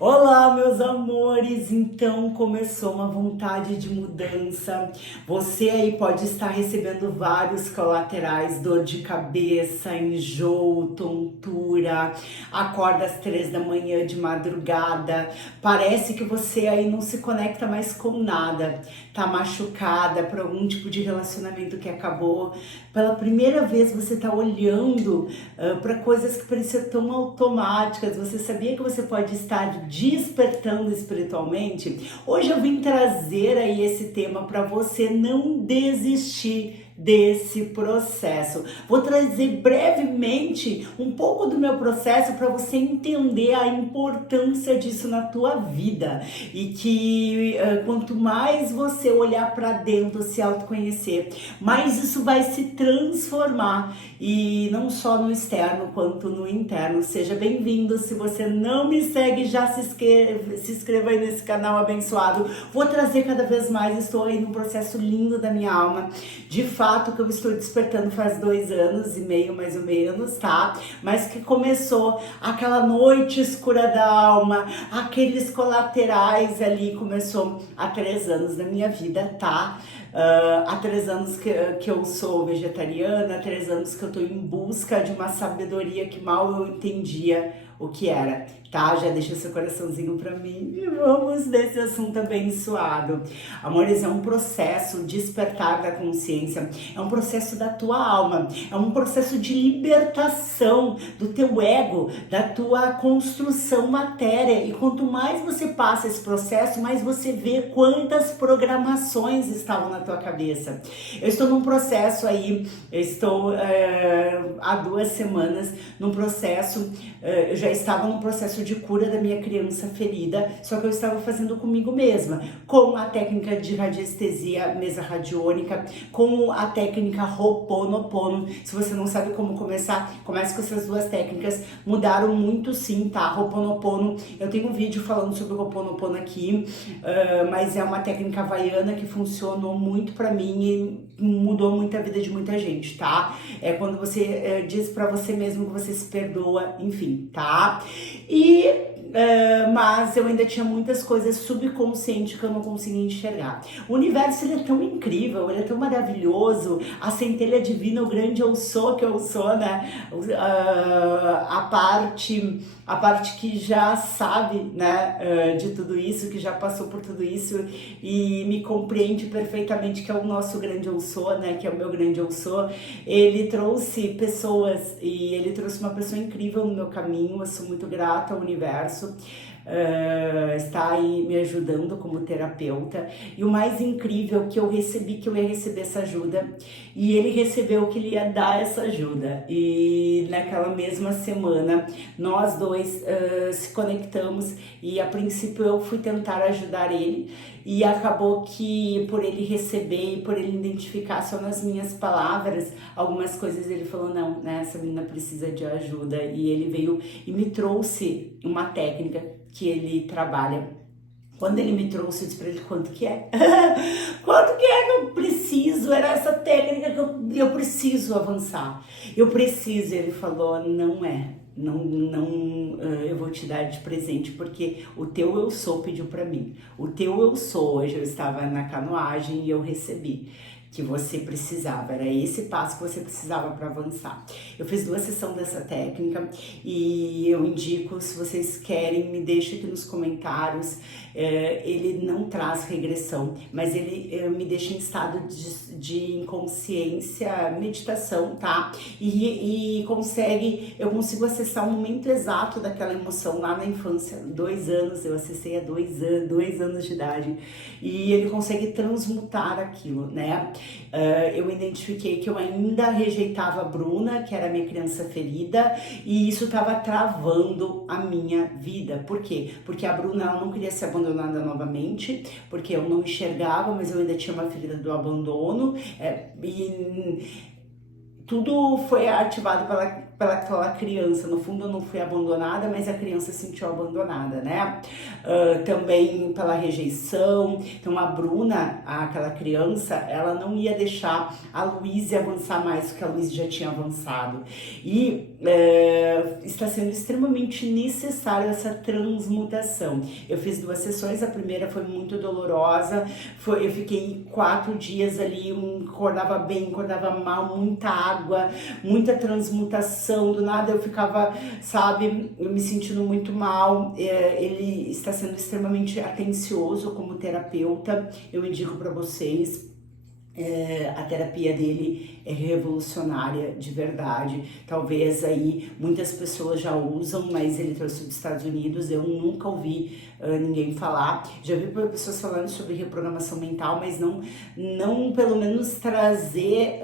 Olá, meus amores! Então começou uma vontade de mudança. Você aí pode estar recebendo vários colaterais, dor de cabeça, enjoo, tontura, acorda às 3 da manhã de madrugada. Parece que você aí não se conecta mais com nada. Tá machucada por algum tipo de relacionamento que acabou. Pela primeira vez você tá olhando para coisas que pareciam tão automáticas. Você sabia que você pode estar despertando espiritualmente? Hoje eu vim trazer aí esse tema para você não desistir desse processo. Vou trazer brevemente um pouco do meu processo para você entender a importância disso na tua vida e que quanto mais você olhar para dentro, se autoconhecer, mais isso vai se transformar e não só no externo quanto no interno. Seja bem-vindo. Se você não me segue, já se inscreva aí nesse canal abençoado. Vou trazer cada vez mais, estou aí num processo lindo da minha alma. De fato, que eu estou despertando faz 2 anos e meio, mais ou menos, tá? Mas que começou aquela noite escura da alma, aqueles colaterais ali, começou há 3 anos da minha vida, tá? Há 3 anos que eu sou vegetariana, há 3 anos que eu tô em busca de uma sabedoria que mal eu entendia o que era, tá? Já deixa seu coraçãozinho pra mim e vamos nesse assunto abençoado. Amores, é um processo de despertar da consciência, é um processo da tua alma, é um processo de libertação do teu ego, da tua construção matéria. E quanto mais você passa esse processo, mais você vê quantas programações estavam na tua cabeça. Eu estou num processo aí, eu estou há 2 semanas num processo, eu já estava num processo de cura da minha criança ferida, só que eu estava fazendo comigo mesma, com a técnica de radiestesia mesa radiônica, com a técnica Ho'oponopono. Se você não sabe como começar, comece com essas duas técnicas, mudaram muito sim, tá? Ho'oponopono, eu tenho um vídeo falando sobre o Ho'oponopono aqui, mas é uma técnica havaiana que funcionou muito pra mim e mudou muito a vida de muita gente, tá? É quando você diz pra você mesmo que você se perdoa, enfim, tá? Mas eu ainda tinha muitas coisas subconscientes que eu não conseguia enxergar. O universo, ele é tão incrível, ele é tão maravilhoso, a centelha divina, o grande eu sou que eu sou, né? A parte que já sabe, né, de tudo isso, que já passou por tudo isso e me compreende perfeitamente, que é o nosso grande eu sou, né, que é o meu grande eu sou. Ele trouxe pessoas e ele trouxe uma pessoa incrível no meu caminho. Eu sou muito grata ao universo. Está aí me ajudando como terapeuta, e o mais incrível que eu recebi, que eu ia receber essa ajuda, e ele recebeu que ele ia dar essa ajuda, e naquela mesma semana nós dois se conectamos, e a princípio eu fui tentar ajudar ele, e acabou que por ele receber e por ele identificar só nas minhas palavras algumas coisas, ele falou, não, né, essa menina precisa de ajuda, e ele veio e me trouxe uma técnica que ele trabalha. Quando ele me trouxe, eu disse pra ele, quanto que é? Quanto que é que eu preciso? Era essa técnica que eu preciso avançar. Eu preciso. Ele falou, não é. Não, eu vou te dar de presente, porque o teu eu sou pediu pra mim. O teu eu sou, hoje eu estava na canoagem e eu recebi que você precisava, era esse passo que você precisava para avançar. Eu fiz 2 sessões dessa técnica e eu indico, se vocês querem, me deixa aqui nos comentários. Ele não traz regressão, mas ele me deixa em estado de inconsciência, meditação, tá? E eu consigo acessar o momento exato daquela emoção lá na infância. 2 anos, eu acessei há 2 anos de idade, e ele consegue transmutar aquilo, né? Eu identifiquei que eu ainda rejeitava a Bruna, que era a minha criança ferida, e isso estava travando a minha vida. Por quê? Porque a Bruna, ela não queria ser abandonada novamente, porque eu não enxergava, mas eu ainda tinha uma ferida do abandono, e tudo foi ativado pelaquela criança. No fundo eu não fui abandonada, mas a criança se sentiu abandonada, né? também pela rejeição. Então a Bruna, aquela criança, ela não ia deixar a Luíse avançar mais do que a Luíse já tinha avançado. E está sendo extremamente necessário essa transmutação. Eu fiz 2 sessões, a primeira foi muito dolorosa, eu fiquei 4 dias ali, acordava bem, acordava mal, muita água, muita transmutação, do nada eu ficava, sabe, me sentindo muito mal. Ele está sendo extremamente atencioso como terapeuta, eu indico para vocês. A terapia dele é revolucionária de verdade. Talvez aí muitas pessoas já usam, mas ele trouxe dos Estados Unidos, eu nunca ouvi ninguém falar. Já vi pessoas falando sobre reprogramação mental, mas não pelo menos trazer...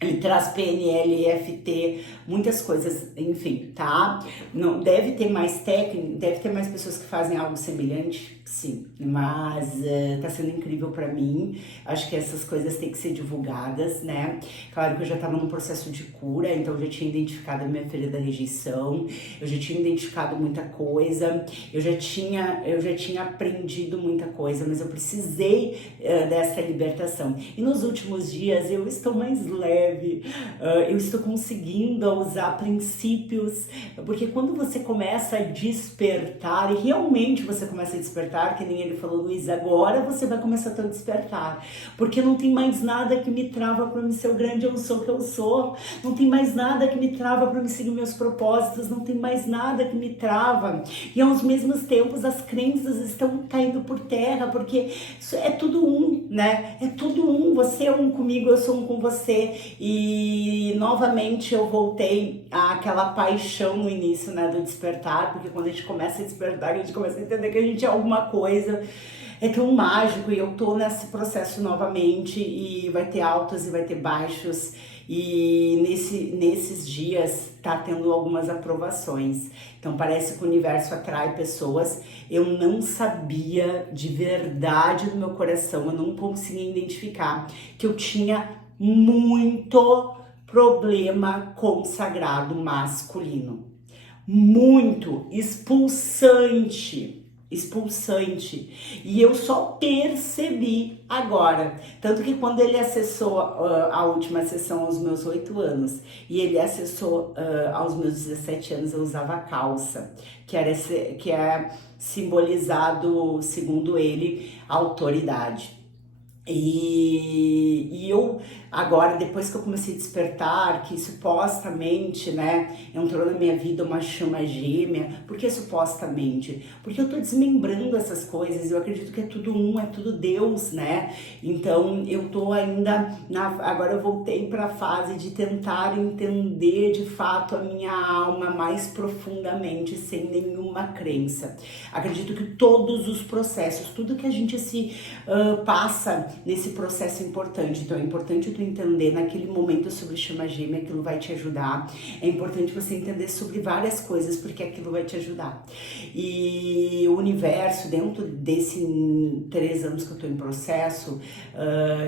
Ele traz PNL, EFT, muitas coisas, enfim, tá? Não, deve ter mais técnicas, deve ter mais pessoas que fazem algo semelhante, sim, mas tá sendo incrível pra mim. Acho que essas coisas têm que ser divulgadas, né? Claro que eu já tava num processo de cura, então eu já tinha identificado a minha ferida da rejeição, eu já tinha identificado muita coisa, eu já tinha aprendido muita coisa, mas eu precisei dessa libertação. E nos últimos dias eu estou mais leve, eu estou conseguindo usar princípios, porque quando você começa a despertar, e realmente você começa a despertar, que nem ele falou, Luiz, agora você vai começar a ter um despertar, porque não tem mais nada que me trava para me ser o grande eu sou que eu sou, não tem mais nada que me trava para me seguir meus propósitos, não tem mais nada que me trava, e aos mesmos tempos as crenças estão caindo por terra, porque é tudo um, né? É tudo um, você é um comigo, eu sou um com você. E novamente eu voltei àquela paixão no início, né, do despertar, porque quando a gente começa a despertar, a gente começa a entender que a gente é alguma coisa, é tão mágico, e eu tô nesse processo novamente, e vai ter altos e vai ter baixos, e nesses dias tá tendo algumas aprovações, então parece que o universo atrai pessoas. Eu não sabia de verdade no meu coração, eu não conseguia identificar que eu tinha muito problema com o sagrado masculino, muito expulsante, e eu só percebi agora, tanto que quando ele acessou a última sessão aos meus 8 anos, e ele acessou aos meus 17 anos, eu usava calça, que é simbolizado, segundo ele, a autoridade. E eu, agora, depois que eu comecei a despertar, que supostamente, né, entrou na minha vida uma chama gêmea, por que supostamente? Porque eu tô desmembrando essas coisas, eu acredito que é tudo um, é tudo Deus, né? Então, eu tô ainda, agora eu voltei pra fase de tentar entender de fato a minha alma mais profundamente, sem nenhuma crença. Acredito que todos os processos, tudo que a gente passa nesse processo importante. Então é importante tu entender naquele momento sobre chama gêmea, aquilo vai te ajudar. É importante você entender sobre várias coisas, porque aquilo vai te ajudar. E o universo, dentro desse 3 anos que eu tô em processo,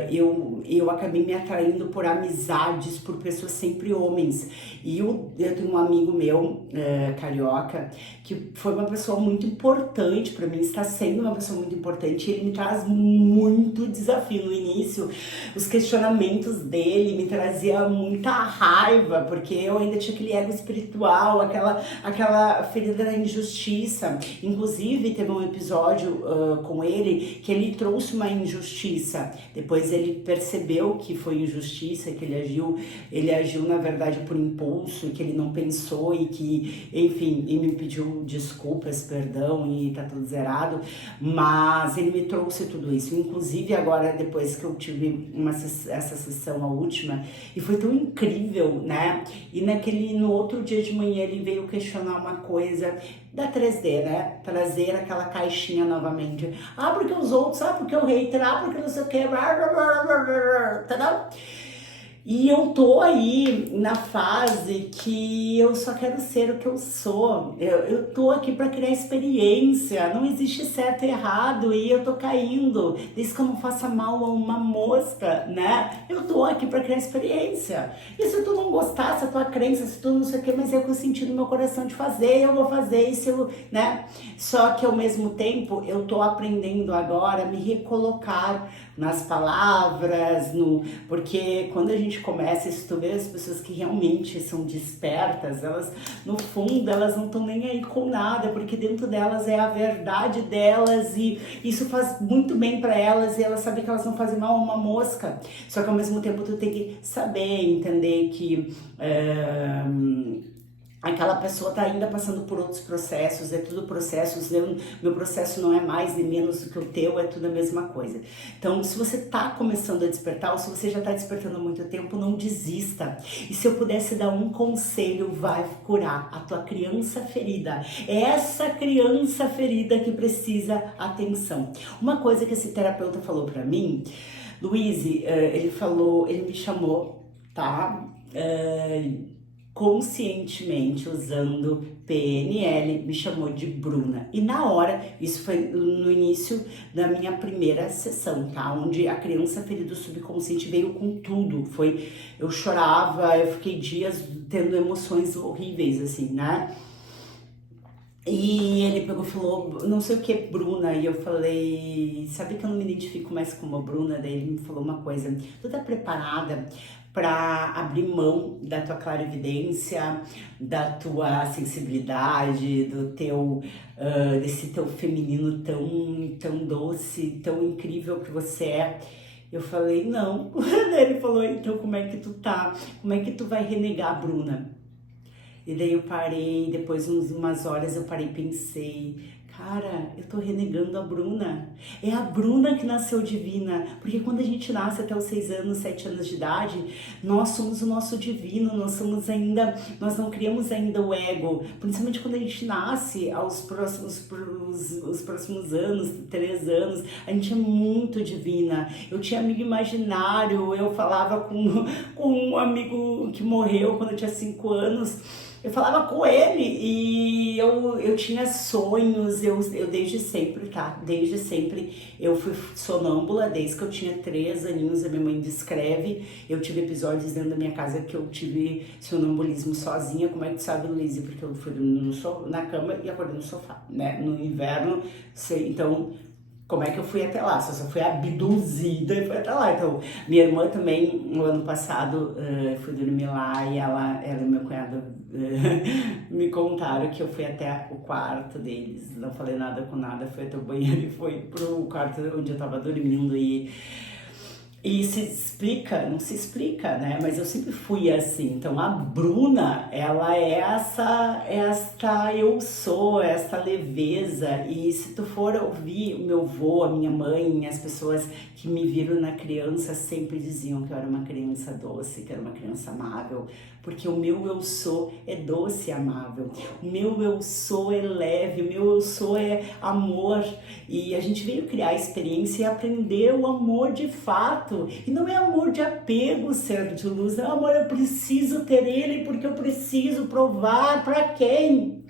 eu acabei me atraindo por amizades, por pessoas sempre homens. E eu tenho um amigo meu, carioca, que foi uma pessoa muito importante para mim, está sendo uma pessoa muito importante, e ele me traz muito desafio. No início, os questionamentos dele me trazia muita raiva, porque eu ainda tinha aquele ego espiritual, aquela ferida da injustiça. Inclusive, teve um episódio com ele que ele trouxe uma injustiça. Depois ele percebeu que foi injustiça, que ele agiu na verdade por impulso, que ele não pensou, e que, enfim, ele me pediu desculpas, perdão, e tá tudo zerado, mas ele me trouxe tudo isso. Inclusive agora, depois que eu tive essa sessão, a última, e foi tão incrível, né? E no outro dia de manhã ele veio questionar uma coisa da 3D, né? Trazer aquela caixinha novamente. Ah, porque os outros, porque o hater, porque não sei o que, entendeu? E eu tô aí na fase que eu só quero ser o que eu sou. Eu tô aqui para criar experiência. Não existe certo e errado e eu tô caindo. Desde que eu não faça mal a uma mosca, né? Eu tô aqui para criar experiência. E se tu não gostar, se a tua crença, se tu não sei o que, mas é o que eu senti no meu coração de fazer, eu vou fazer isso, né? Só que ao mesmo tempo eu tô aprendendo agora a me recolocar nas palavras, porque quando a gente começa a estudar as pessoas que realmente são despertas, elas, no fundo, elas não estão nem aí com nada, porque dentro delas é a verdade delas e isso faz muito bem para elas e elas sabem que elas não fazem mal a uma mosca. Só que ao mesmo tempo tu tem que saber, entender que aquela pessoa está ainda passando por outros processos, é tudo processos, meu processo não é mais nem menos do que o teu, é tudo a mesma coisa. Então, se você está começando a despertar, ou se você já está despertando há muito tempo, não desista. E se eu pudesse dar um conselho, vai curar a tua criança ferida. É essa criança ferida que precisa atenção. Uma coisa que esse terapeuta falou para mim, Luiz, ele me chamou, tá? Conscientemente usando PNL, me chamou de Bruna. E na hora, isso foi no início da minha primeira sessão, tá? Onde a criança ferida subconsciente veio com tudo. Eu chorava, eu fiquei dias tendo emoções horríveis, assim, né? E ele pegou e falou, não sei o que, Bruna, e eu falei, sabe que eu não me identifico mais como a Bruna? Daí ele me falou uma coisa, tu tá preparada para abrir mão da tua clarividência, da tua sensibilidade, desse teu feminino tão doce, tão incrível que você é? Eu falei, não. Daí ele falou, então como é que tu tá? Como é que tu vai renegar, Bruna? E daí eu parei, depois umas horas eu parei e pensei, cara, eu tô renegando a Bruna. É a Bruna que nasceu divina, porque quando a gente nasce até os 6 anos, 7 anos de idade, nós somos o nosso divino, nós não criamos ainda o ego, principalmente quando a gente nasce os próximos anos, 3 anos, a gente é muito divina. Eu tinha amigo imaginário, eu falava com um amigo que morreu quando eu tinha 5 anos, eu falava com ele e eu tinha sonhos, eu desde sempre, tá? Desde sempre eu fui sonâmbula, desde que eu tinha 3 aninhos, a minha mãe descreve. Eu tive episódios dentro da minha casa que eu tive sonambulismo sozinha. Como é que tu sabe, Luísa? Porque eu fui na cama e acordei no sofá, né? No inverno, então... Como é que eu fui até lá? Se eu só fui abduzida e fui até lá. Então, minha irmã também, no ano passado, fui dormir lá e ela e meu cunhado me contaram que eu fui até o quarto deles. Não falei nada com nada, fui até o banheiro e fui pro quarto onde eu tava dormindo e se explica, não se explica, né? Mas eu sempre fui assim. Então a Bruna, ela é esta eu sou, esta leveza. E se tu for ouvir o meu avô, a minha mãe, as pessoas que me viram na criança sempre diziam que eu era uma criança doce, que eu era uma criança amável. Porque o meu eu sou é doce e amável. O meu eu sou é leve, o meu eu sou é amor. E a gente veio criar a experiência e aprender o amor de fato. E não é amor de apego, ser de luz, é amor, eu preciso ter ele porque eu preciso provar para quem?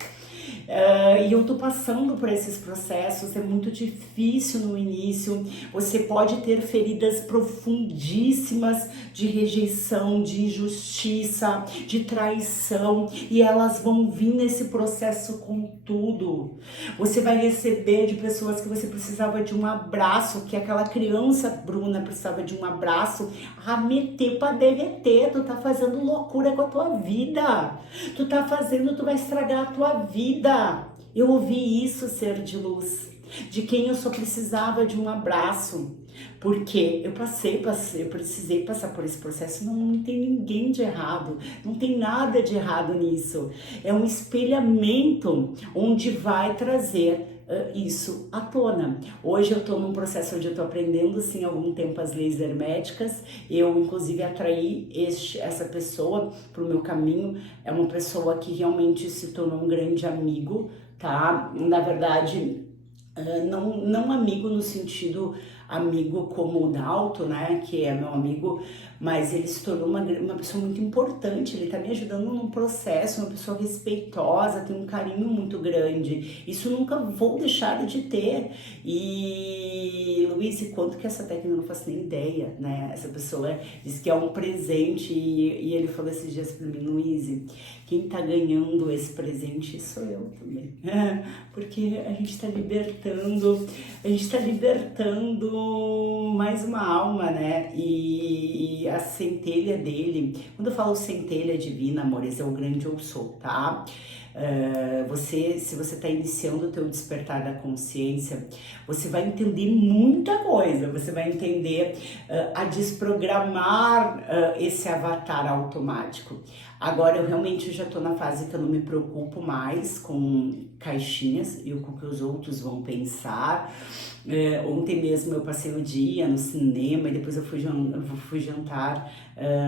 E eu tô passando por esses processos, é muito difícil no início, você pode ter feridas profundíssimas de rejeição, de injustiça, de traição, e elas vão vir nesse processo com tudo. Você vai receber de pessoas que você precisava de um abraço, que aquela criança, Bruna, precisava de um abraço, a meter pra derreter. Tu tá fazendo loucura com a tua vida, tu vai estragar a tua vida. Eu ouvi isso, ser de luz, de quem eu só precisava de um abraço, porque eu precisei passar por esse processo. Não tem ninguém de errado, não tem nada de errado nisso, é um espelhamento onde vai trazer isso à tona. Hoje eu estou num processo onde eu estou aprendendo, sim, há algum tempo as leis herméticas. Eu, inclusive, atraí essa pessoa para o meu caminho. É uma pessoa que realmente se tornou um grande amigo, tá? Na verdade, não amigo no sentido amigo como o Dalton, né, que é meu amigo, mas ele se tornou uma pessoa muito importante, ele tá me ajudando num processo, uma pessoa respeitosa, tem um carinho muito grande, isso nunca vou deixar de ter. E Luiz, quanto que essa técnica eu não faço nem ideia, né? Essa pessoa disse que é um presente e ele falou esses dias pra mim, Luiz, quem tá ganhando esse presente sou eu também, porque a gente tá libertando mais uma alma, né? E a centelha dele, quando eu falo centelha divina, amores, é o grande eu sou, tá? Se você está iniciando o teu despertar da consciência, você vai entender muita coisa, você vai entender a desprogramar esse avatar automático. Agora eu realmente já estou na fase que eu não me preocupo mais com caixinhas e com o que os outros vão pensar. Ontem mesmo eu passei o dia no cinema e depois eu fui jantar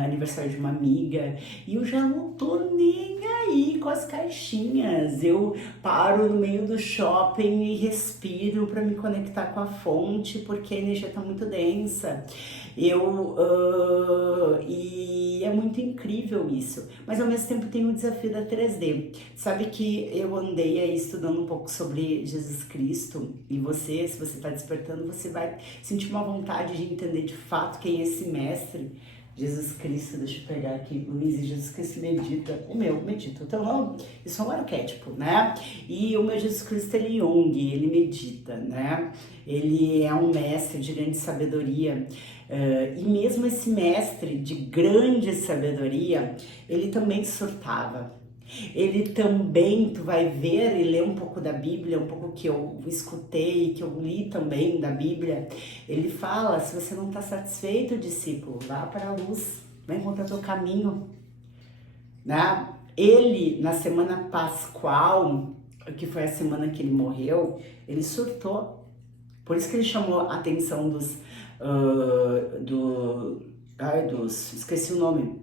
aniversário de uma amiga e eu já não tô nem aí com as caixinhas. Eu paro no meio do shopping e respiro para me conectar com a fonte porque a energia tá muito densa. E é muito incrível isso, mas ao mesmo tempo tem o desafio da 3D. Sabe que eu andei aí estudando um pouco sobre Jesus Cristo e você, se você está despertando, você vai sentir uma vontade de entender de fato quem é esse mestre. Jesus Cristo, deixa eu pegar aqui, Luiz, Jesus Cristo medita, o meu medita, então isso é um arquétipo, né? E o meu Jesus Cristo, ele é Jung, ele medita, né? Ele é um mestre de grande sabedoria, e mesmo esse mestre de grande sabedoria, ele também surtava. Ele também, tu vai ver e ler um pouco da Bíblia, um pouco que eu escutei, que eu li também da Bíblia. Ele fala, se você não está satisfeito, discípulo, vá para a luz, vai encontrar teu caminho, né? Ele, na semana pascual, que foi a semana que ele morreu, ele surtou. Por isso que ele chamou a atenção esqueci o nome,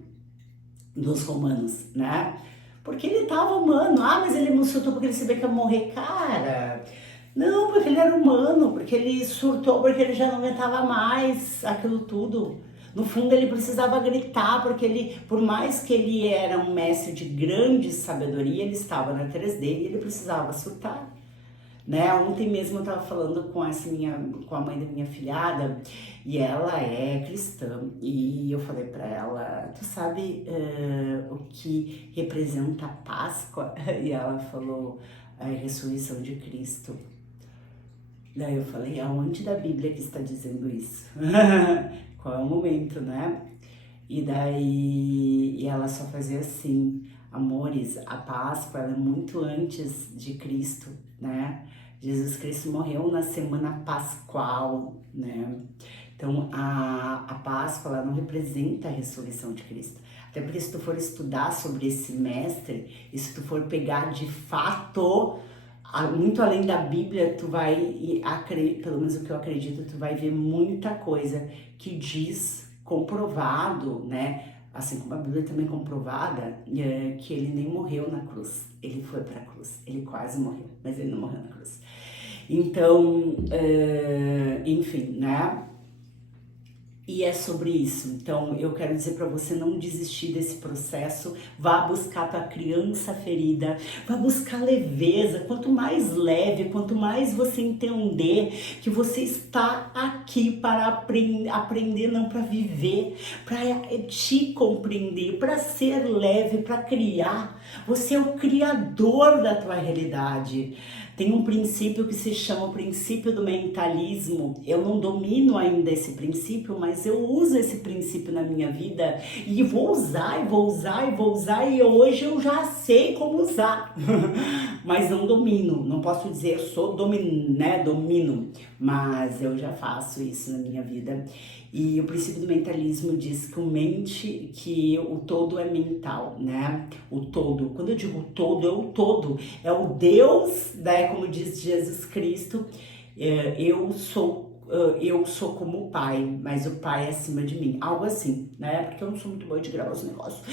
dos romanos, né? Porque ele tava humano. Mas ele não surtou porque ele sabia que ia morrer, cara. Não, porque ele era humano, porque ele surtou, porque ele já não aguentava mais aquilo tudo. No fundo ele precisava gritar, porque ele, por mais que ele era um mestre de grande sabedoria, ele estava na 3D e ele precisava surtar. Né? Ontem mesmo eu tava falando com com a mãe da minha filhada e ela é cristã e eu falei pra ela, tu sabe o que representa a Páscoa? E ela falou, a ressurreição de Cristo. Daí eu falei, aonde da Bíblia que está dizendo isso? Qual é o momento, né? E ela só fazia assim, amores, a Páscoa ela é muito antes de Cristo, né? Jesus Cristo morreu na semana pascual, né? Então a Páscoa ela não representa a ressurreição de Cristo. Até porque se tu for estudar sobre esse mestre, e se tu for pegar de fato, muito além da Bíblia, tu vai, pelo menos o que eu acredito, tu vai ver muita coisa que diz, comprovado, né? Assim como a Bíblia também comprovada, que ele nem morreu na cruz, ele foi para a cruz, ele quase morreu, mas ele não morreu na cruz. Então, enfim, né? E é sobre isso. Então, eu quero dizer para você não desistir desse processo. Vá buscar tua criança ferida, vá buscar leveza. Quanto mais leve, quanto mais você entender que você está aqui para aprender, não para viver, para te compreender, para ser leve, para criar. Você é o criador da tua realidade. Tem um princípio que se chama o princípio do mentalismo. Eu não domino ainda esse princípio, mas eu uso esse princípio na minha vida e vou usar, e hoje eu já sei como usar. Mas não domino, não posso dizer sou domino, mas eu já faço isso na minha vida. E o princípio do mentalismo diz que o todo é mental, né? O todo. Quando eu digo todo, é o todo. É o Deus, né? Como diz Jesus Cristo, eu sou como o Pai, mas o Pai é acima de mim. Algo assim, né? Porque eu não sou muito boa de gravar os negócios.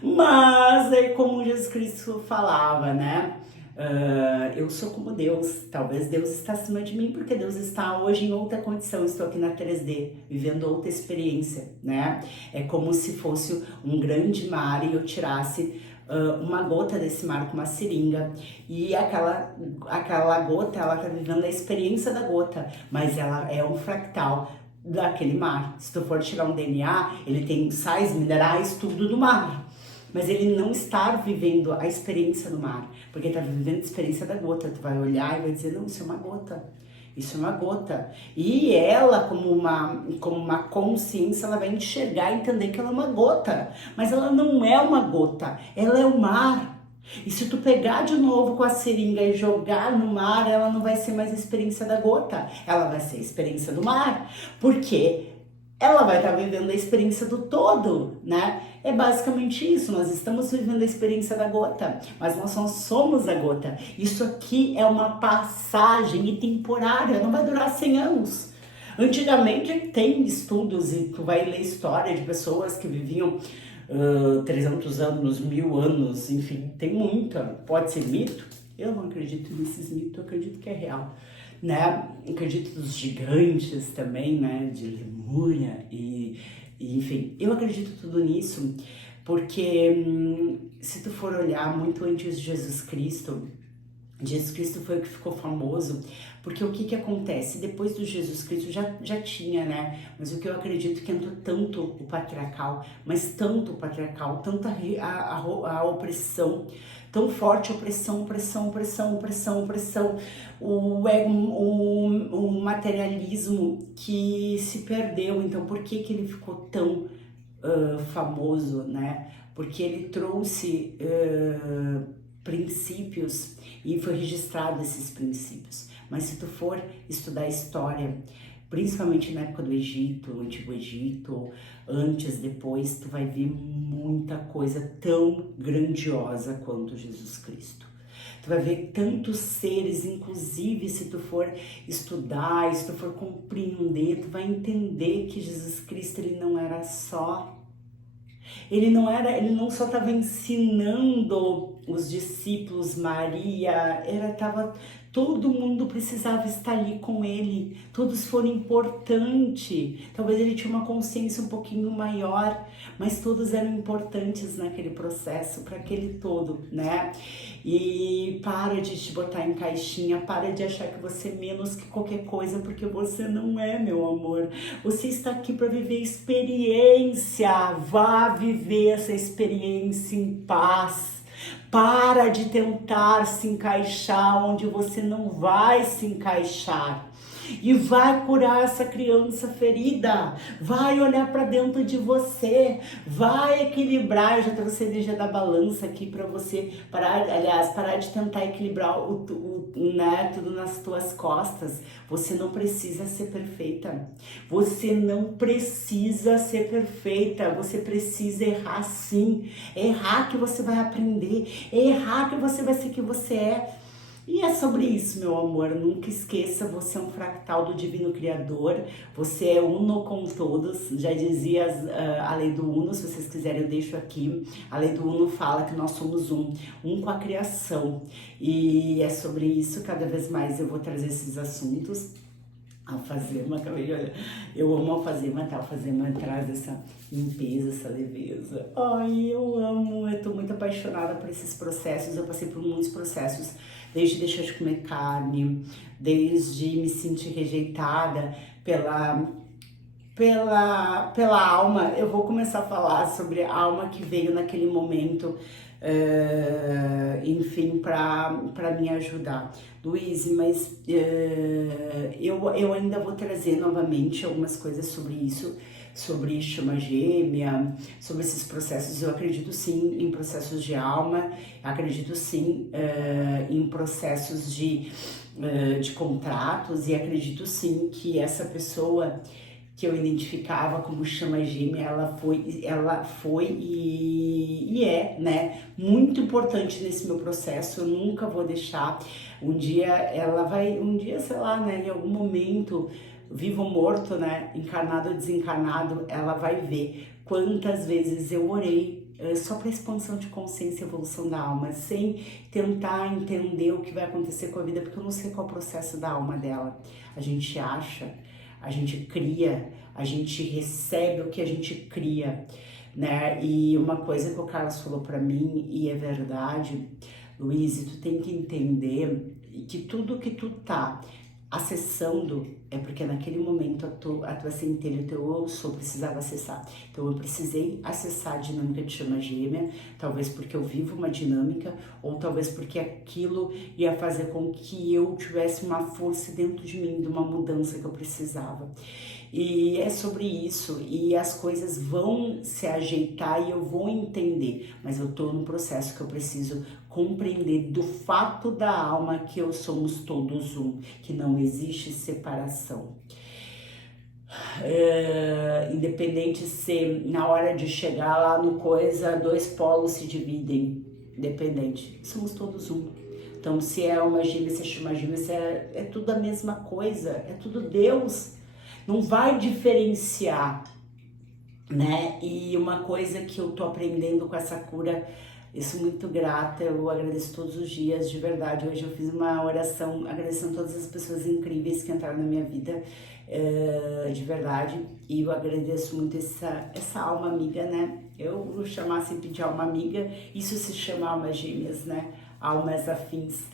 Mas é como Jesus Cristo falava, né? Eu sou como Deus, talvez Deus está acima de mim, porque Deus está hoje em outra condição, estou aqui na 3D, vivendo outra experiência, né? É como se fosse um grande mar e eu tirasse uma gota desse mar com uma seringa, e aquela gota, ela tá vivendo a experiência da gota, mas ela é um fractal daquele mar. Se tu for tirar um DNA, ele tem sais, minerais, tudo do mar. Mas ele não está vivendo a experiência do mar, porque está vivendo a experiência da gota. Tu vai olhar e vai dizer, não, isso é uma gota. Isso é uma gota. E ela, como uma consciência, ela vai enxergar e entender que ela é uma gota. Mas ela não é uma gota, ela é o mar. E se tu pegar de novo com a seringa e jogar no mar, ela não vai ser mais a experiência da gota, ela vai ser a experiência do mar. Por quê? Ela vai estar vivendo a experiência do todo, né? É basicamente isso, nós estamos vivendo a experiência da gota, mas nós não somos a gota. Isso aqui é uma passagem temporária, não vai durar 100 anos. Antigamente tem estudos, e tu vai ler história de pessoas que viviam 300 anos, 1000 anos, enfim, tem muita, pode ser mito. Eu não acredito nesses mitos, eu acredito que é real, né? Acredito nos gigantes também, né? De Lemúria e enfim, eu acredito tudo nisso porque se tu for olhar muito antes de Jesus Cristo foi o que ficou famoso, porque o que acontece? Depois do Jesus Cristo já tinha, né? Mas o que eu acredito que entrou tanto o patriarcal, mas tanto o patriarcal, tanta a opressão, tão forte opressão, o ego, o materialismo que se perdeu. Então, por que ele ficou tão famoso, né? Porque ele trouxe princípios e foi registrado esses princípios. Mas se tu for estudar história, principalmente na época do Egito, o Antigo Egito, antes, depois, tu vai ver muita coisa tão grandiosa quanto Jesus Cristo. Tu vai ver tantos seres, inclusive se tu for estudar, se tu for compreender, tu vai entender que Jesus Cristo, ele não era só... Ele não só estava ensinando os discípulos, Maria, todo mundo precisava estar ali com ele, todos foram importantes. Talvez ele tinha uma consciência um pouquinho maior, mas todos eram importantes naquele processo, para aquele todo, né? E para de te botar em caixinha, para de achar que você é menos que qualquer coisa, porque você não é, meu amor. Você está aqui para viver experiência, vá viver essa experiência em paz. Para de tentar se encaixar onde você não vai se encaixar. E vai curar essa criança ferida, vai olhar para dentro de você, vai equilibrar. Eu já trouxe a energia da balança aqui para você parar de tentar equilibrar né, tudo nas tuas costas. Você não precisa ser perfeita, você não precisa ser perfeita, você precisa errar sim, errar que você vai aprender, errar que você vai ser quem você é. E é sobre isso, meu amor, nunca esqueça, você é um fractal do Divino Criador, você é uno com todos, já dizia a lei do uno, se vocês quiserem eu deixo aqui, a lei do uno fala que nós somos um com a criação, e é sobre isso, cada vez mais eu vou trazer esses assuntos. Alfazema, acabei de olhar, eu amo alfazema, tá? Alfazema traz essa limpeza, essa leveza, ai, eu amo, eu tô muito apaixonada por esses processos, eu passei por muitos processos, desde deixar de comer carne, desde me sentir rejeitada pela alma. Eu vou começar a falar sobre a alma que veio naquele momento, enfim, para me ajudar. Luíse, mas eu ainda vou trazer novamente algumas coisas sobre isso, sobre chama gêmea, sobre esses processos. Eu acredito sim em processos de alma, acredito sim em processos de contratos, e acredito sim que essa pessoa que eu identificava como chama gêmea, ela foi e é, né, muito importante nesse meu processo. Eu nunca vou deixar. Um dia, sei lá, né, em algum momento, vivo ou morto, né, encarnado ou desencarnado, ela vai ver quantas vezes eu orei só para expansão de consciência e evolução da alma, sem tentar entender o que vai acontecer com a vida, porque eu não sei qual é o processo da alma dela. A gente acha, a gente cria, a gente recebe o que a gente cria, né? E uma coisa que o Carlos falou para mim, e é verdade, Luiz, tu tem que entender que tudo que tu tá acessando é porque naquele momento a tua centelha, o teu eu sou precisava acessar. Então eu precisei acessar a dinâmica de chama gêmea, talvez porque eu vivo uma dinâmica, ou talvez porque aquilo ia fazer com que eu tivesse uma força dentro de mim, de uma mudança que eu precisava. E é sobre isso, e as coisas vão se ajeitar e eu vou entender, mas eu tô num processo que eu preciso compreender do fato da alma que eu somos todos um, que não existe separação. Independente se na hora de chegar lá no coisa, dois polos se dividem, independente, somos todos um. Então se é uma gêmea, se é chama gêmea, se é tudo a mesma coisa, é tudo Deus. Não vai diferenciar, né? E uma coisa que eu tô aprendendo com essa cura, eu sou muito grata, eu agradeço todos os dias, de verdade. Hoje eu fiz uma oração agradecendo todas as pessoas incríveis que entraram na minha vida, de verdade. E eu agradeço muito essa alma amiga, né? Eu vou chamar sempre de alma amiga, isso se chama almas gêmeas, né? Almas afins.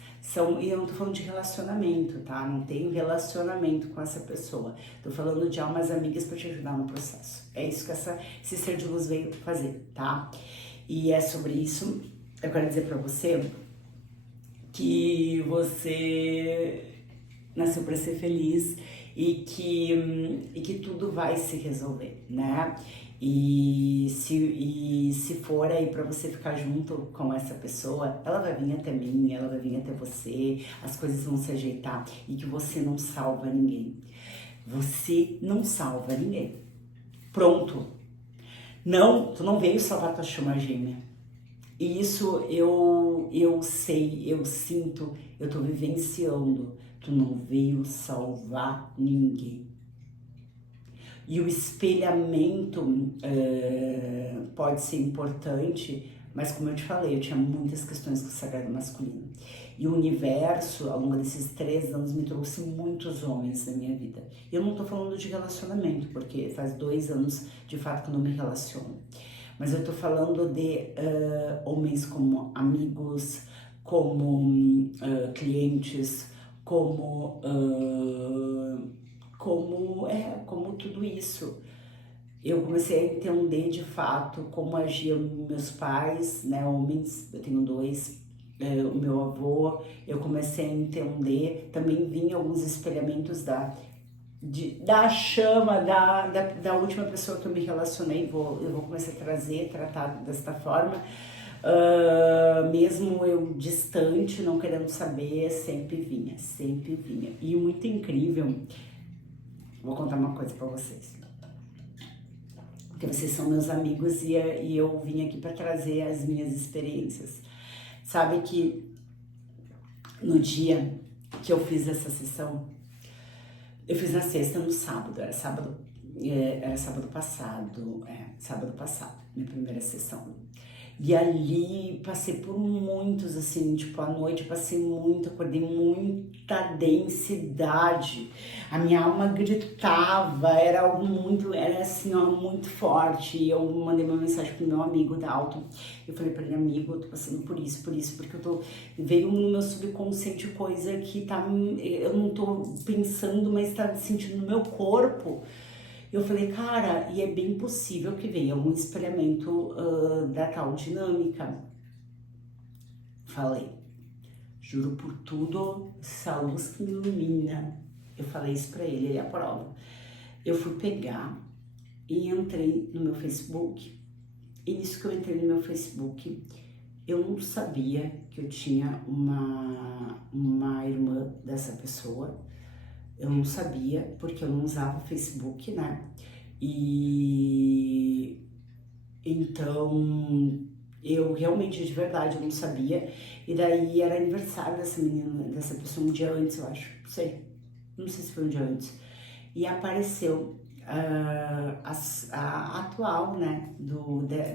E eu não tô falando de relacionamento, tá? Não tenho relacionamento com essa pessoa. Tô falando de almas amigas para te ajudar no processo. É isso que esse ser de luz veio fazer, tá? E é sobre isso. Eu quero dizer para você que você nasceu para ser feliz e que tudo vai se resolver, né? E se for aí para você ficar junto com essa pessoa, ela vai vir até mim, ela vai vir até você, as coisas vão se ajeitar e que você não salva ninguém. Você não salva ninguém. Pronto. Não, tu não veio salvar tua chama gêmea. E isso eu sei, eu sinto, eu tô vivenciando. Tu não veio salvar ninguém. E o espelhamento pode ser importante, mas como eu te falei, eu tinha muitas questões com o sagrado masculino. E o universo, ao longo desses 3 anos, me trouxe muitos homens na minha vida. E eu não tô falando de relacionamento, porque faz 2 anos, de fato, que eu não me relaciono. Mas eu tô falando de homens como amigos, como clientes, como tudo isso. Eu comecei a entender de fato como agiam meus pais, né, homens, eu tenho 2, o meu avô, eu comecei a entender, também vinha alguns espelhamentos da chama, da última pessoa que eu me relacionei, eu vou começar a tratar desta forma, mesmo eu distante, não querendo saber, sempre vinha. E muito incrível, vou contar uma coisa pra vocês, porque vocês são meus amigos e eu vim aqui para trazer as minhas experiências. Sabe que no dia que eu fiz essa sessão, eu fiz na sexta, no sábado, era sábado passado, minha primeira sessão. E ali passei por muitos, assim, tipo, à noite passei muito, acordei muita densidade. A minha alma gritava, era algo muito, era assim, ó, muito forte. E eu mandei uma mensagem pro meu amigo da Alto. Eu falei pra ele, amigo, eu tô passando por isso, porque veio no meu subconsciente coisa que eu não tô pensando, mas tá sentindo no meu corpo. Eu falei, cara, e é bem possível que venha um espelhamento da tal dinâmica. Falei, juro por tudo, essa luz que me ilumina. Eu falei isso pra ele aprova. Eu fui pegar e entrei no meu Facebook. E nisso que eu entrei no meu Facebook, eu não sabia que eu tinha uma irmã dessa pessoa. Eu não sabia, porque eu não usava o Facebook, né? E então eu realmente, de verdade, eu não sabia. E daí era aniversário dessa menina, dessa pessoa um dia antes, eu acho. Não sei se foi um dia antes. E apareceu a atual, né,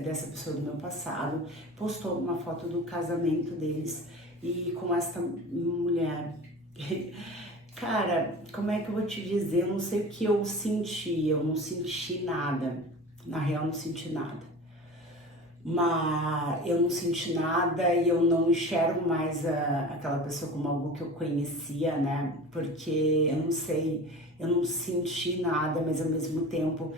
dessa pessoa do meu passado, postou uma foto do casamento deles e com esta mulher. Cara, como é que eu vou te dizer? Eu não sei o que eu senti, eu não senti nada. Na real, não senti nada. Mas eu não senti nada e eu não enxergo mais aquela pessoa como algo que eu conhecia, né? Porque eu não sei, eu não senti nada, mas ao mesmo tempo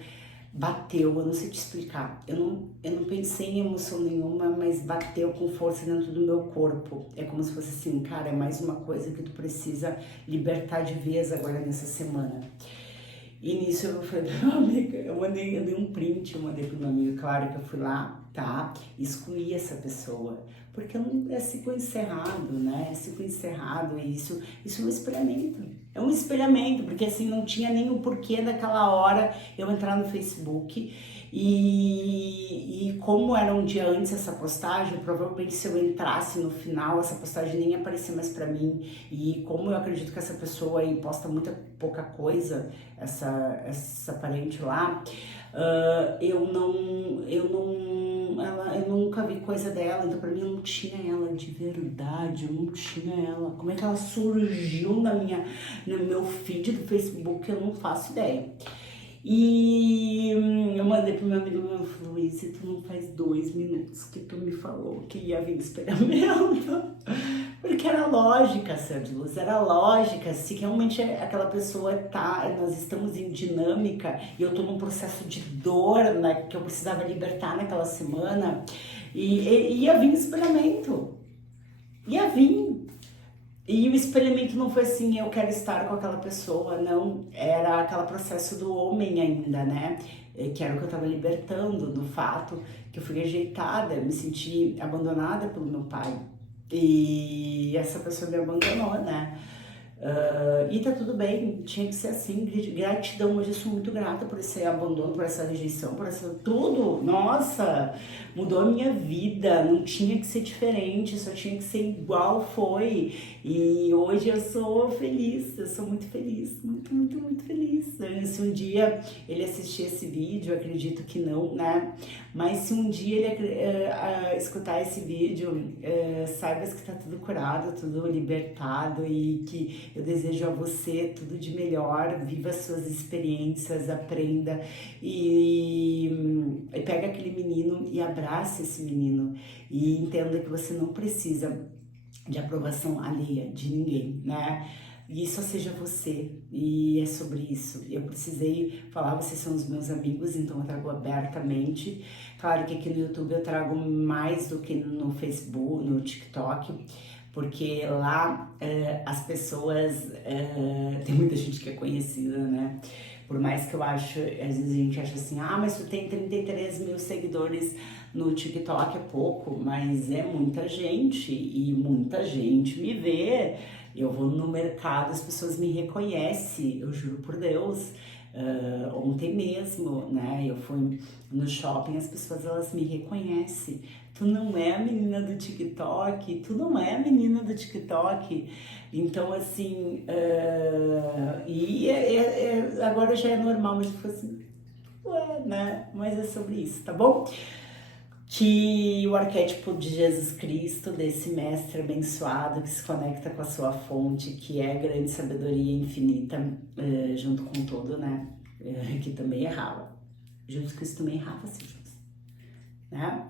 bateu, eu não sei te explicar. Eu não pensei em emoção nenhuma, mas bateu com força dentro do meu corpo. É como se fosse assim, cara, é mais uma coisa que tu precisa libertar de vez agora nessa semana. E nisso eu falei pra minha amiga, eu dei um print, eu mandei pro meu amigo, claro que eu fui lá, tá? Excluí essa pessoa, porque não é ciclo encerrado, né? É ciclo encerrado, e isso é um espelhamento. É um espelhamento, porque assim, não tinha nem o porquê daquela hora eu entrar no Facebook. E como era um dia antes essa postagem, provavelmente se eu entrasse no final, essa postagem nem ia aparecer mais pra mim. E como eu acredito que essa pessoa aí posta muita pouca coisa, essa parente lá, eu nunca vi coisa dela, então pra mim eu não tinha ela de verdade, eu não tinha ela. Como é que ela surgiu no meu feed do Facebook, eu não faço ideia. E eu mandei pro meu amigo, meu falou, Luiz, tu não faz 2 minutos que tu me falou que ia vir espelhamento. Porque era lógica, ser de luz, era lógica. Se realmente aquela pessoa tá, nós estamos em dinâmica e eu tô num processo de dor, né, que eu precisava libertar naquela semana, e ia vir espelhamento. Ia vir. E o espelhamento não foi assim, eu quero estar com aquela pessoa, não. Era aquele processo do homem ainda, né? Que era o que eu tava libertando, do fato que eu fui rejeitada, me senti abandonada pelo meu pai. E essa pessoa me abandonou, né? E tá tudo bem, tinha que ser assim, gratidão, hoje eu sou muito grata por esse abandono, por essa rejeição, por essa tudo, nossa, mudou a minha vida, não tinha que ser diferente, só tinha que ser igual foi, e hoje eu sou feliz, eu sou muito feliz, muito, muito, muito feliz. Se um dia ele assistir esse vídeo, eu acredito que não, né, mas se um dia ele escutar esse vídeo, saibas que tá tudo curado, tudo libertado e que eu desejo a você tudo de melhor, viva suas experiências, aprenda e pega aquele menino e abraça esse menino e entenda que você não precisa de aprovação alheia de ninguém, né? E só seja você, e é sobre isso. Eu precisei falar, vocês são os meus amigos, então eu trago abertamente. Claro que aqui no YouTube eu trago mais do que no Facebook, no TikTok, porque lá as pessoas, tem muita gente que é conhecida, né? Por mais que eu acho, às vezes a gente acha assim, mas tu tem 33 mil seguidores no TikTok, é pouco, mas é muita gente, e muita gente me vê. Eu vou no mercado, as pessoas me reconhecem, eu juro por Deus. Ontem mesmo, né, eu fui no shopping, as pessoas elas me reconhecem. Tu não é a menina do TikTok, tu não é a menina do TikTok. Então, assim, agora já é normal, mas tipo assim, ué, né? Mas é sobre isso, tá bom? Que o arquétipo de Jesus Cristo, desse mestre abençoado que se conecta com a sua fonte, que é a grande sabedoria infinita, junto com todo, né? Que também errava. Jesus Cristo também errava, sim, né?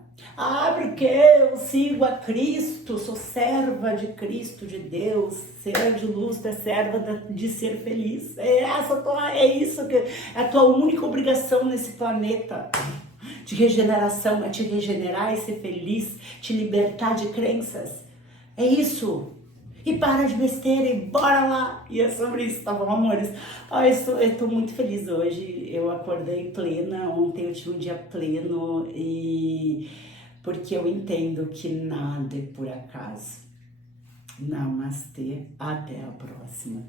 Porque eu sigo a Cristo, sou serva de Cristo, de Deus, ser de luz, é serva de ser feliz. É isso que é a tua única obrigação nesse planeta de regeneração, é te regenerar e ser feliz, te libertar de crenças. É isso. E para de besteira e bora lá. E é sobre isso, tá bom, amores? Eu tô muito feliz hoje. Eu acordei plena. Ontem eu tive um dia pleno e porque eu entendo que nada é por acaso. Namastê. Até a próxima.